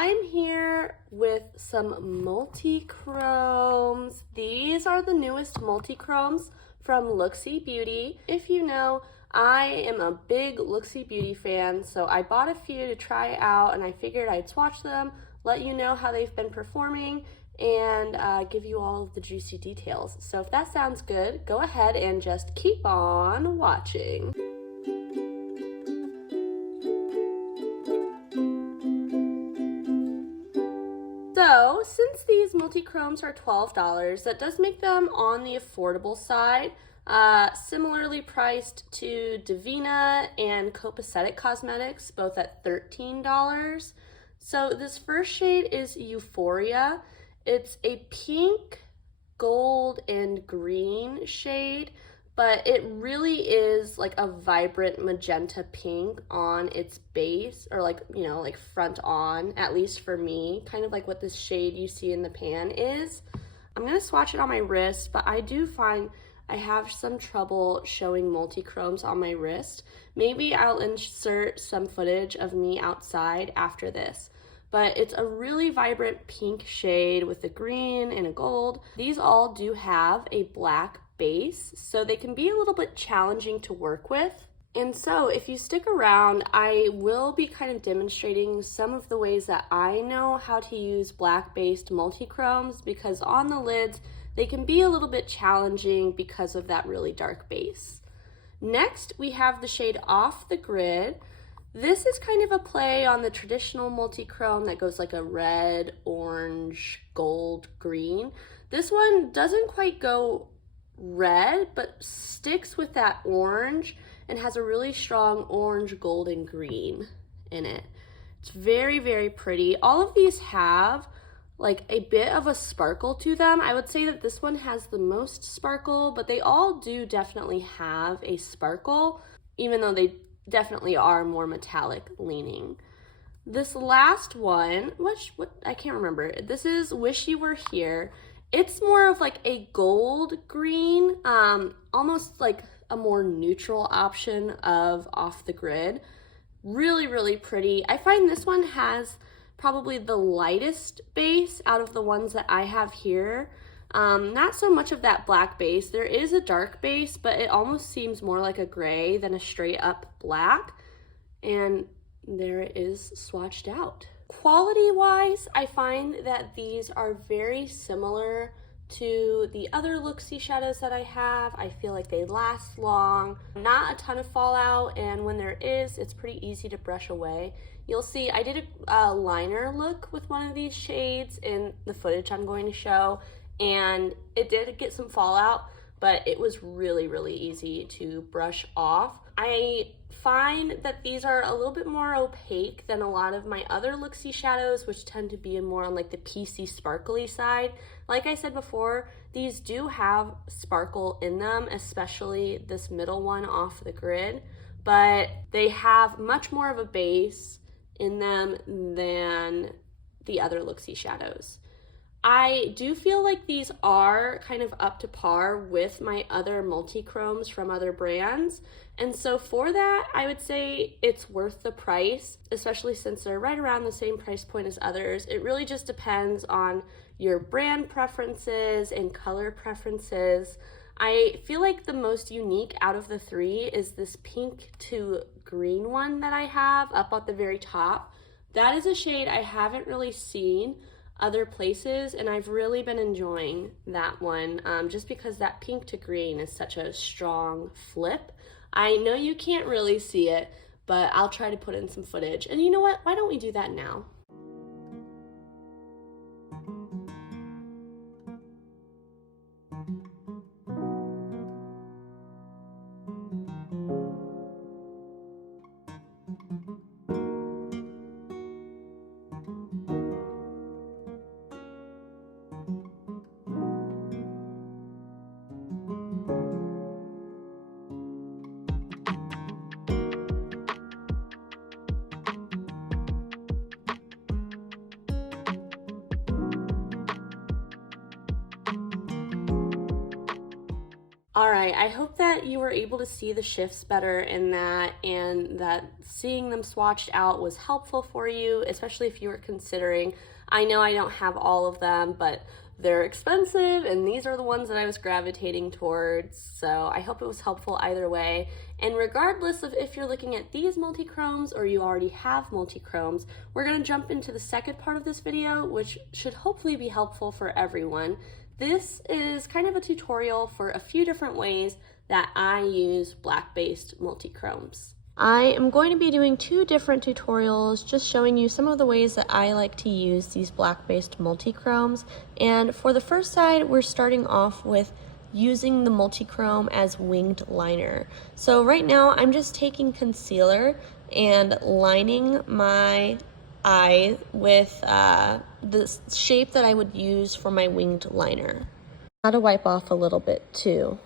I'm here with some Multichromes. These are the newest Multichromes from Looxi Beauty. If you know, I am a big Looxi Beauty fan, so I bought a few to try out and I figured I'd swatch them, let you know how they've been performing, and give you all of the juicy details. So if that sounds good, go ahead and just keep on watching. So, since these Multichromes are $12, that does make them on the affordable side, similarly priced to Divina and Copacetic Cosmetics, both at $13. So this first shade is Euphoria. It's a pink, gold, and green shade, but it really is like a vibrant magenta pink on its base, or like, you know, like front on, at least for me, kind of like what this shade you see in the pan is. I'm gonna swatch it on my wrist, but I do find I have some trouble showing Multichromes on my wrist. Maybe I'll insert some footage of me outside after this. But it's a really vibrant pink shade with a green and a gold. These all do have a black base, so they can be a little bit challenging to work with. And so if you stick around, I will be kind of demonstrating some of the ways that I know how to use black-based Multichromes, because on the lids, they can be a little bit challenging because of that really dark base. Next, we have the shade Off the Grid. This is kind of a play on the traditional Multichrome that goes like a red, orange, gold, green. This one doesn't quite go red, but sticks with that orange and has a really strong orange, gold, and green in it. It's very, very pretty. All of these have like a bit of a sparkle to them. I would say that this one has the most sparkle, but they all do definitely have a sparkle, even though they definitely are more metallic leaning. This last one, what I can't remember. This is Wish You Were Here. It's more of like a gold green, almost like a more neutral option of Off the Grid. Really, really pretty. I find this one has probably the lightest base out of the ones that I have here. Not so much of that black base. There is a dark base, but it almost seems more like a gray than a straight up black. And there it is swatched out. Quality wise, I find that these are very similar to the other Looxi shadows that I have. I feel like they last long, not a ton of fallout, and when there is, it's pretty easy to brush away. You'll see I did a liner look with one of these shades in the footage I'm going to show, and it did get some fallout, but it was really, really easy to brush off. I find that these are a little bit more opaque than a lot of my other Looxi shadows, which tend to be more on like the PC sparkly side. Like I said before, these do have sparkle in them, especially this middle one, Off the Grid, but they have much more of a base in them than the other Looxi shadows. I do feel like these are kind of up to par with my other Multichromes from other brands. And so for that, I would say it's worth the price, especially since they're right around the same price point as others. It really just depends on your brand preferences and color preferences. I feel like the most unique out of the three is this pink to green one that I have up at the very top. That is a shade I haven't really seen other places, and I've really been enjoying that one, just because that pink to green is such a strong flip. I know you can't really see it, but I'll try to put in some footage. And you know what? Why don't we do that now? All right, I hope that you were able to see the shifts better in that, and that seeing them swatched out was helpful for you, especially if you were considering. I know I don't have all of them, but they're expensive, and these are the ones that I was gravitating towards, so I hope it was helpful either way. And regardless of if you're looking at these multichromes or you already have multichromes, we're going to jump into the second part of this video, which should hopefully be helpful for everyone. This is kind of a tutorial for a few different ways that I use black-based multichromes. I am going to be doing two different tutorials just showing you some of the ways that I like to use these black-based multichromes. And for the first side, we're starting off with using the multichrome as winged liner. So right now I'm just taking concealer and lining my eye with the shape that I would use for my winged liner. How to wipe off a little bit too.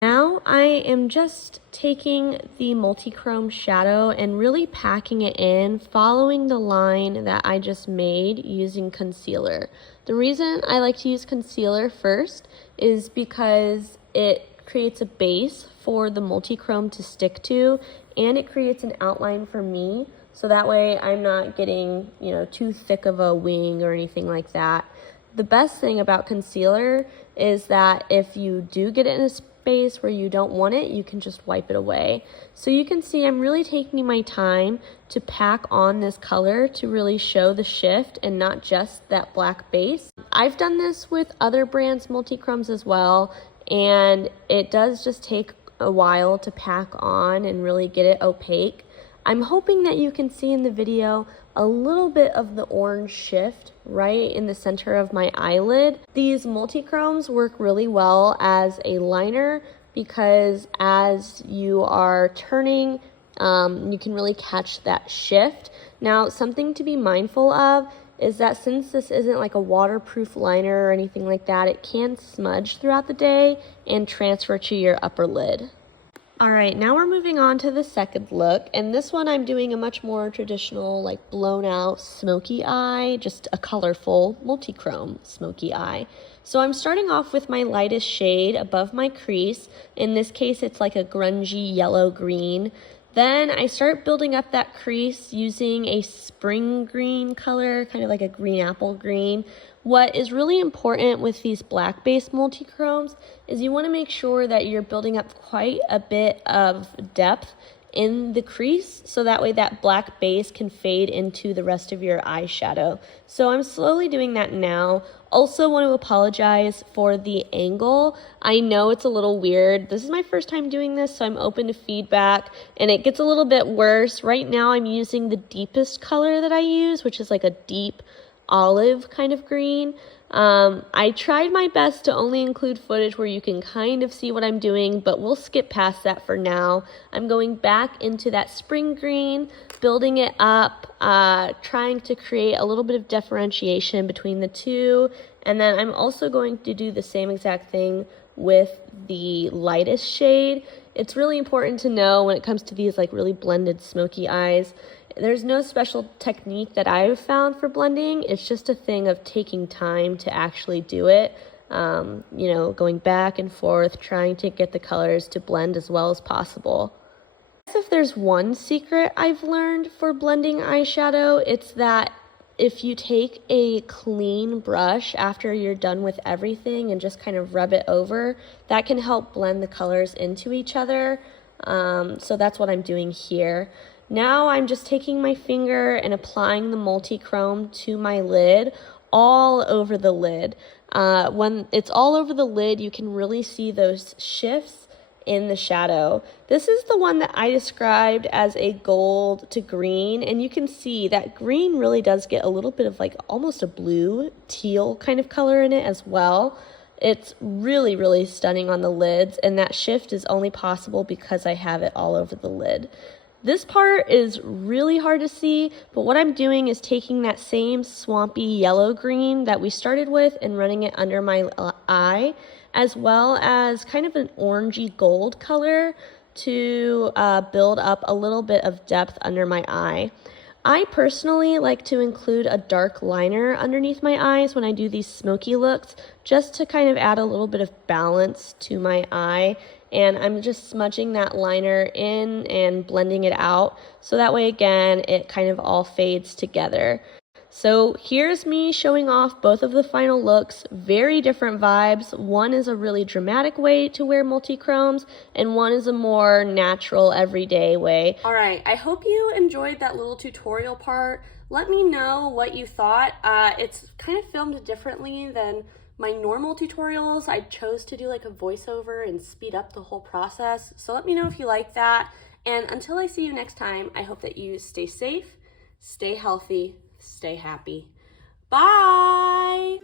Now I am just taking the multichrome shadow and really packing it in, following the line that I just made using concealer. The reason I like to use concealer first is because it creates a base for the multichrome to stick to, and it creates an outline for me, so that way I'm not getting, too thick of a wing or anything like that. The best thing about concealer is that if you do get it in a space where you don't want it, you can just wipe it away. So you can see I'm really taking my time to pack on this color to really show the shift and not just that black base. I've done this with other brands' multichromes as well, and it does just take a while to pack on and really get it opaque. I'm hoping that you can see in the video a little bit of the orange shift right in the center of my eyelid. These multichromes work really well as a liner because as you are turning, you can really catch that shift. Now, something to be mindful of is that since this isn't like a waterproof liner or anything like that, it can smudge throughout the day and transfer to your upper lid. Alright, now we're moving on to the second look, and this one I'm doing a much more traditional, like blown out smoky eye, just a colorful multichrome smoky eye. So I'm starting off with my lightest shade above my crease. In this case, it's like a grungy yellow green. Then I start building up that crease using a spring green color, kind of like a green apple green. What is really important with these black-based multichromes is you want to make sure that you're building up quite a bit of depth in the crease, so that way that black base can fade into the rest of your eyeshadow. So I'm slowly doing that now. Also want to apologize for the angle. I know it's a little weird. This is my first time doing this, so I'm open to feedback, and it gets a little bit worse. Right now I'm using the deepest color that I use, which is like a deep olive kind of green. I tried my best to only include footage where you can kind of see what I'm doing, but we'll skip past that for now. I'm going back into that spring green, building it up, trying to create a little bit of differentiation between the two, and then I'm also going to do the same exact thing with the lightest shade. It's really important to know when it comes to these like really blended smoky eyes, there's no special technique that I've found for blending. It's just a thing of taking time to actually do it. Going back and forth, trying to get the colors to blend as well as possible. If there's one secret I've learned for blending eyeshadow, it's that if you take a clean brush after you're done with everything and just kind of rub it over, that can help blend the colors into each other. So that's what I'm doing here. Now I'm just taking my finger and applying the multichrome to my lid, all over the lid. When it's all over the lid, you can really see those shifts in the shadow. This is the one that I described as a gold to green, and you can see that green really does get a little bit of like almost a blue teal kind of color in it as well. It's really, really stunning on the lids, and that shift is only possible because I have it all over the lid. This part is really hard to see, but what I'm doing is taking that same swampy yellow green that we started with and running it under my eye, as well as kind of an orangey gold color to build up a little bit of depth under my eye. I personally like to include a dark liner underneath my eyes when I do these smoky looks, just to kind of add a little bit of balance to my eye. And I'm just smudging that liner in and blending it out, so that way again it kind of all fades together. So here's me showing off both of the final looks. Very different vibes. One is a really dramatic way to wear multichromes, and one is a more natural, everyday way. All right, I hope you enjoyed that little tutorial part. Let me know what you thought. It's kind of filmed differently than my normal tutorials. I chose to do like a voiceover and speed up the whole process. So let me know if you like that. And until I see you next time, I hope that you stay safe, stay healthy, stay happy. Bye!